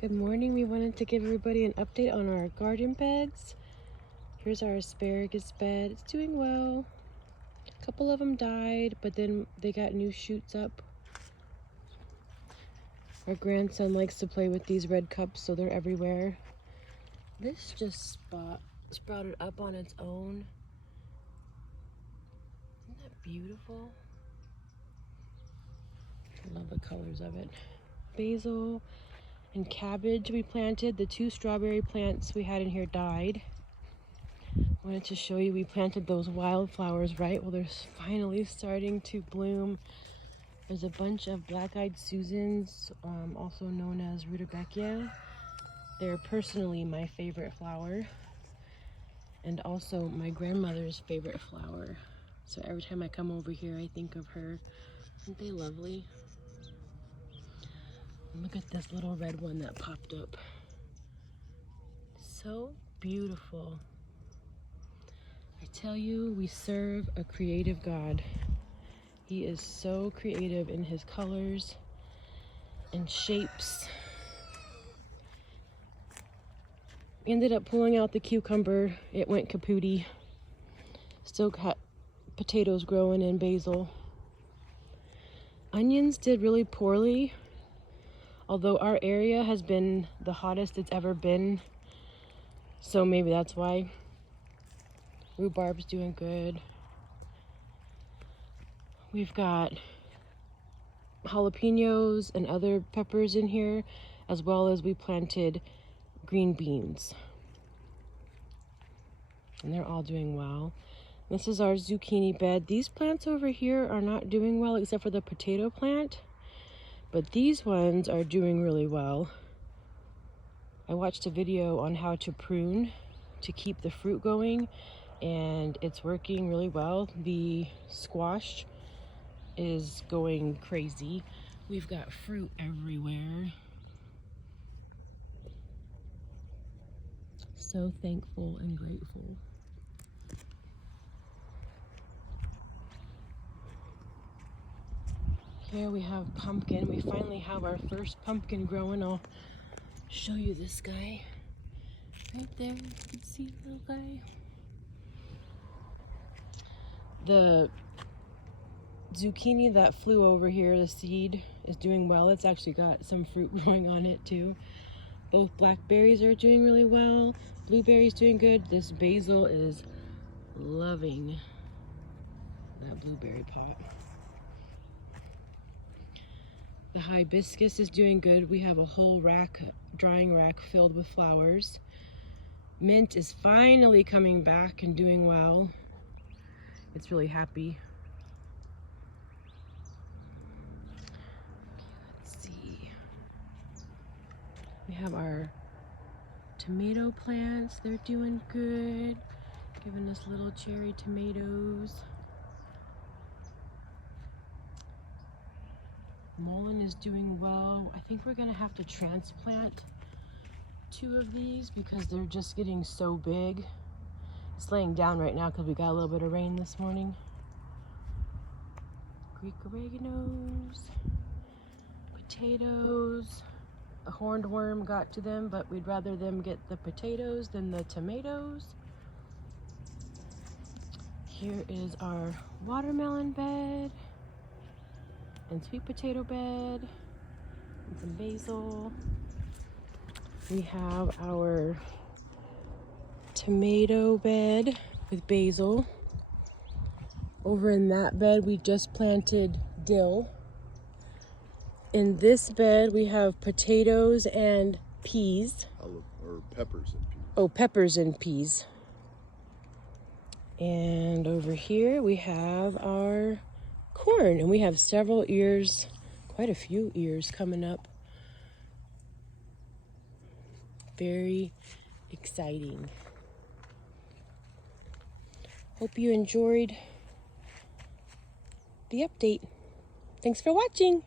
Good morning. We wanted to give everybody an update on our garden beds. Here's our asparagus bed. It's doing well. A couple of them died, but then they got new shoots up. Our grandson likes to play with these red cups, so they're everywhere. This just sprouted up on its own. Isn't that beautiful? I love the colors of it. Basil and cabbage we planted. The 2 strawberry plants we had in here died. Wanted to show you we planted those wildflowers right well, they're finally starting to bloom. There's a bunch of black-eyed Susans, also known as rudbeckia. They're personally my favorite flower, and also my grandmother's favorite flower. So every time I come over here, I think of her. Aren't they lovely? And look at this little red one that popped up. So beautiful. I tell you, we serve a creative God. He is so creative in his colors and shapes. Ended up pulling out the cucumber. It went kapooty. Still got potatoes growing and basil. Onions did really poorly, although our area has been the hottest it's ever been, so maybe that's why. Rhubarb's doing good. We've got jalapenos and other peppers in here, as well as we planted green beans. And they're all doing well. This is our zucchini bed. These plants over here are not doing well except for the potato plant, but these ones are doing really well. I watched a video on how to prune to keep the fruit going, and it's working really well. The squash is going crazy. We've got fruit everywhere. So thankful and grateful. Here we have pumpkin. We finally have our first pumpkin growing. I'll show you this guy. Right there, you can see the little guy. The zucchini that flew over here, the seed, is doing well. It's actually got some fruit growing on it too. Both blackberries are doing really well. Blueberries doing good. This basil is loving that blueberry pot. The hibiscus is doing good. We have a whole rack, drying rack filled with flowers. Mint is finally coming back and doing well. It's really happy. Let's see. We have our tomato plants. They're doing good. Giving us little cherry tomatoes. Mullein is doing well. I think we're gonna have to transplant 2 of these because they're just getting so big. It's laying down right now because we got a little bit of rain this morning. Greek oreganos, potatoes. A horned worm got to them, but we'd rather them get the potatoes than the tomatoes. Here is our watermelon bed and sweet potato bed and some basil. We have our tomato bed with basil. Over in that bed we just planted dill. In this bed we have potatoes and peas. Or peppers and peas. Oh, peppers and peas. And over here we have our corn, and we have several ears, quite a few ears coming up. Very exciting. Hope you enjoyed the update. Thanks for watching.